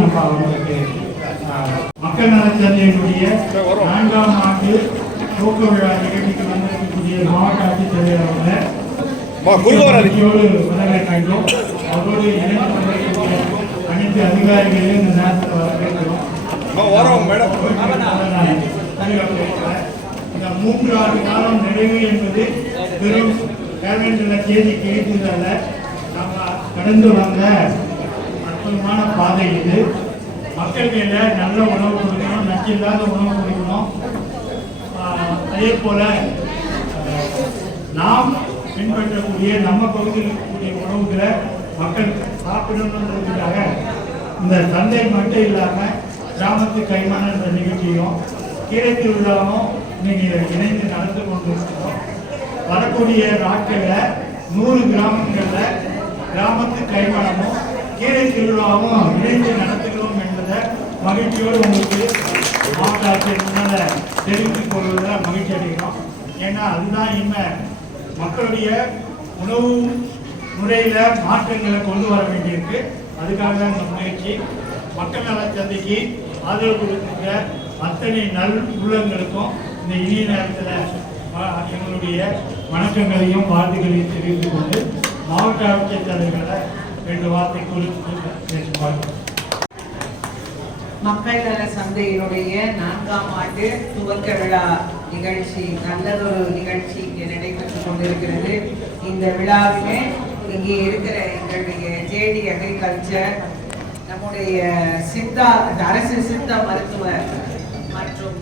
நம்ம அவங்களுக்கு மக்கள் நல சந்தையினுடைய 4ஆம் ஆண்டு துவக்க விழா நிகழ்ச்சிக்கு வந்திருக்கக்கூடிய மாவட்ட ஆட்சித்தலைவர் அவர்களை வரவேற்கிறோம். அவரோடு இணைந்து அனைத்து அதிகாரிகளையும் இந்த நேரத்தில் வரவேற்கிறோம். இந்த 3 ஆண்டு காலம் நிறைவு என்பது வெறும் கேலண்டரில் தேதி கேட்கிறதால நம்ம கடந்து வந்த அற்புதமான பாதை இது. மக்கள் மேல நல்ல உணவு கொடுக்கணும், நச்சில்லாத உணவு கொடுக்கணும். அதே போல நாம் பின்பற்றக்கூடிய நம்ம பகுதியில் இருக்கக்கூடிய உணவுகளை மக்கள் சாப்பிடணுன்றதுக்காக இந்த சந்தை மட்டும் இல்லாமல் கிராமத்து கைமான என்ற நிகழ்ச்சியும் கீரை திருவிழாவும் இன்னைக்கு இணைந்து நடந்து கொண்டிருக்கிறோம். வரக்கூடிய நாட்களில் 100 கிராமங்களில் கிராமத்து கைமானமும் கீரை திருவிழாவும் இணைந்து நடத்துகிறோம் என்பதை மகிழ்ச்சியோடு உங்களுக்கு மாவட்ட ஆட்சியர் முன்னால் தெரிவித்துக் கொள்வதில் மகிழ்ச்சி அடைகிறோம். ஏன்னா அதுதான் இனிமேல் மக்களுடைய உணவு முறையில் மாற்றங்களை கொண்டு வர வேண்டியிருக்கு. அதுக்காக தான் இந்த முயற்சி. மக்கள் நல சந்தைக்கு ஆதரவு கொடுக்கின்ற அத்தனை நல் உள்ளங்களுக்கும் இந்த இனிய நேரத்தில் எங்களுடைய வணக்கங்களையும் வாழ்த்துக்களையும் தெரிவித்துக் கொண்டு மாவட்ட ஆட்சியர் தலைவர்களை 2 வார்த்தை குறித்து பேசுவார்கள். மக்கள் நல சந்தையினுடைய 4ஆம் ஆண்டு துவக்க விழா நிகழ்ச்சி நல்லதொரு நிகழ்ச்சி இங்கே நடைபெற்றுக் கொண்டிருக்கிறது. இந்த விழாவிலே இங்கே இருக்கிற எங்களுடைய ஜேடி அக்ரிகல்ச்சர், நம்முடைய அரசு சித்தா மருத்துவர் மற்றும்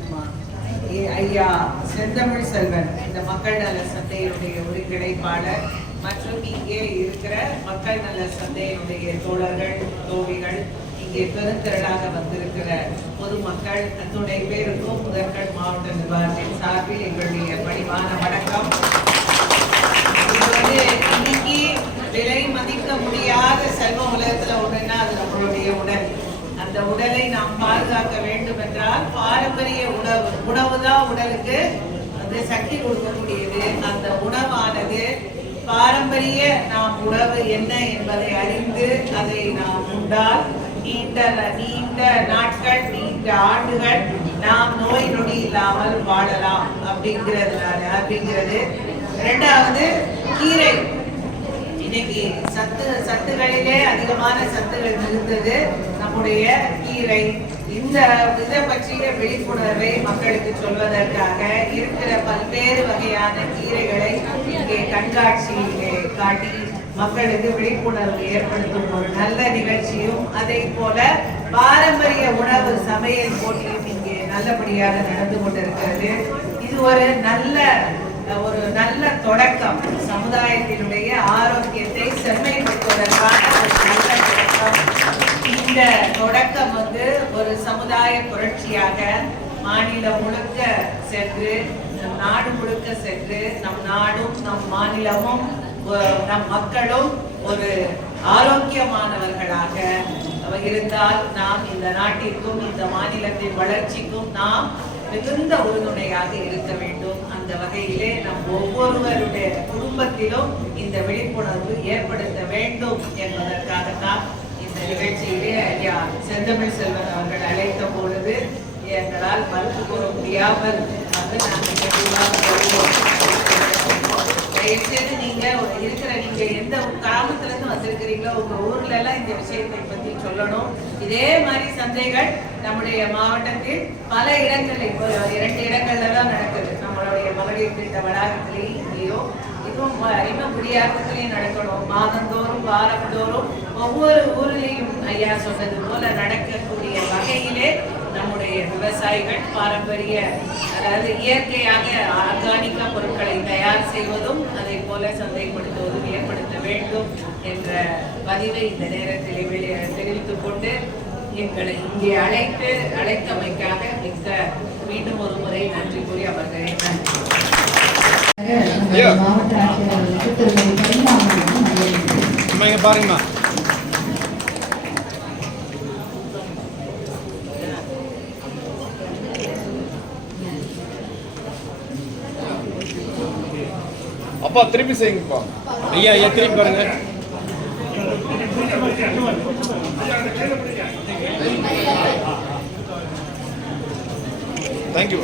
ஐயா செந்தமிழ் செல்வன், இந்த மக்கள் நல சந்தையினுடைய ஒருங்கிணைப்பாளர் மற்றும் இங்கே இருக்கிற மக்கள் நல சந்தையினுடைய தோழர்கள் தோழிகள், இங்கே பெருந்திரளாக வந்திருக்கிற பொதுமக்கள் அத்துணை பேருக்கும் முதற்கண் மாவட்ட நிர்வாகத்தின் சார்பில் எங்களுடைய பணிவான வணக்கம். இன்னைக்கு விலை மதிக்க முடியாத செல்வ உலகத்துல ஒண்ணுன்னா அது நம்மளுடைய உடல். அந்த உடலை நாம் பாதுகாக்க வேண்டும் என்றால் பாரம்பரிய உணவு தான் உடலுக்கு அந்த சக்தி கொடுக்கக்கூடியது. அந்த உணவானது பாரம்பரிய நாம் உணவு என்ன என்பதை அறிந்து அதை நாம் உண்டால் நீண்ட நாட்கள் நீண்ட ஆண்டுகள் நாம் நோய் நொடி இல்லாமல் வாழலாம் அப்படிங்கிறது. 2வது கீரை. இன்னைக்கு சத்துகளிலே அதிகமான சத்துகள் இருந்தது நம்முடைய கீரை. இதை பற்றிய விழிப்புணர்வை மக்களுக்கு சொல்வதற்காக இருக்கிற பல்வேறு வகையான கீரைகளை இங்கே கண்காட்சியிலே காட்டி மக்களுக்கு விழிப்புணர்வு ஏற்படுத்தும் ஒரு நல்ல நிகழ்ச்சியும், அதே போல பாரம்பரிய உணவு சமையல் போட்டியும் இங்கே நல்லபடியாக நடந்து கொண்டிருக்கிறது. இது ஒரு நல்ல தொடக்கம். சமுதாயத்தினுடைய ஆரோக்கியத்தை செம்மைப்படுத்துவதற்கான ஒரு நல்ல தொடக்கம். இந்த தொடக்கம் ஒரு சமுதாய புரட்சியாக மாநிலம் முழுக்க சென்று, நாடு முழுக்க சென்று, நம் நாடும் நம் மாநிலமும் நம் மக்களும் ஒரு ஆரோக்கியமானவர்களாக இருந்தால் நாம் இந்த நாட்டிற்கும் இந்த மாநிலத்தின் வளர்ச்சிக்கும் நாம் மிகுந்த உறுதுணையாக இருக்க வேண்டும். அந்த வகையிலே நம் ஒவ்வொருவருடைய குடும்பத்திலும் இந்த விழிப்புணர்வு ஏற்படுத்த வேண்டும் என்பதற்காகத்தான் இந்த நிகழ்ச்சியிலே ஐயா செந்தமிழ் செல்வன் அவர்கள் அழைத்த பொழுது எங்களால் மறுத்து கூற முடியாமல் தயவுசெய்து நீங்க எந்த கிராமத்துல இருந்து வந்திருக்கிறீங்களோ உங்க ஊர்ல எல்லாம் இந்த விஷயத்தை பத்தி சொல்லணும். இதே மாதிரி சந்தைகள் நம்முடைய மாவட்டத்தில் பல இடங்களில் 2 இடங்கள்ல தான் நடக்குது. நம்மளுடைய மகளிர் திட்ட வளாகத்திலேயும் இங்கேயோ இன்னும் குடியாத்தத்திலையும் நடக்கணும். மாதந்தோறும் வாரந்தோறும் ஒவ்வொரு ஊரிலையும் ஐயா சொன்னது போல நடக்கக்கூடிய வகையிலே நம்முடைய விவசாயிகள் பாரம்பரிய, அதாவது இயற்கையாக ஆர்கானிக்கா பொருட்களை தயார் செய்வதும் அதை போல சந்தைப்படுத்துவதும் ஏற்படுத்த வேண்டும் என்ற பதிவை இந்த நேரத்தில் தெரிவித்துக் கொண்டு எங்களை இங்கே அழைத்தமைக்காக மீண்டும் ஒரு முறை நன்றி கூறி அவர்களை பாருங்கம்மா. அப்பா திருப்பி செய்யுங்கப்பா. ஐயா திருப்பி பாருங்க. தேங்க்யூ.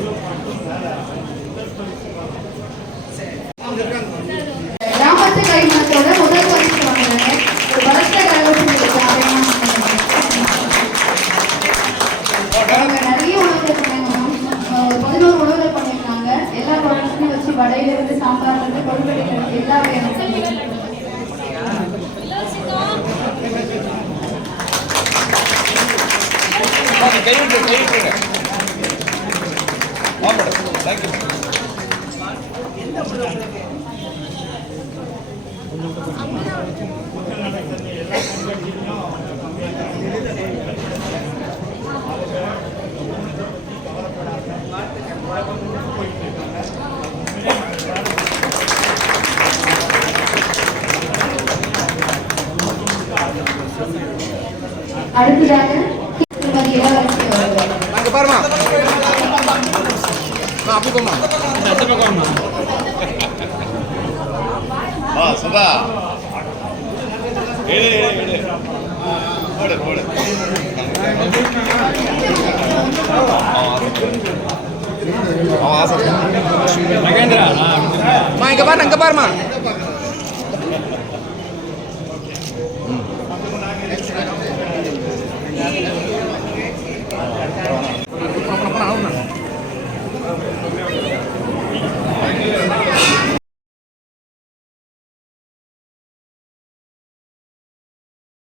கிராமத்து கைமணத்தோட முதல் பரிசு வாங்குறாங்க. ஒரு பலத்த கரகோஷம் அவங்க நிறைய உணவுகள் பண்ணாங்க. 11 உணவுகள் பண்ணியிருக்காங்க. எல்லா ப்ராடக்ட்ஸுமே வச்சு வடையில இருந்து சாம்பார்ல இருந்து கொழுக்கட்டையில இருந்து எல்லா வகையான கைவிட்டுருங்க. தேங்க்யூ. மக்கள் நடக்கிற எல்லா கண்காட்சியிலும் அடுத்ததாக திருமதி இளவரசி அவர்கள். அங்க பாருமா. அப்படி போமா. இந்த பக்கம் சதா போடு மகேந்திரா இங்க பாருமா.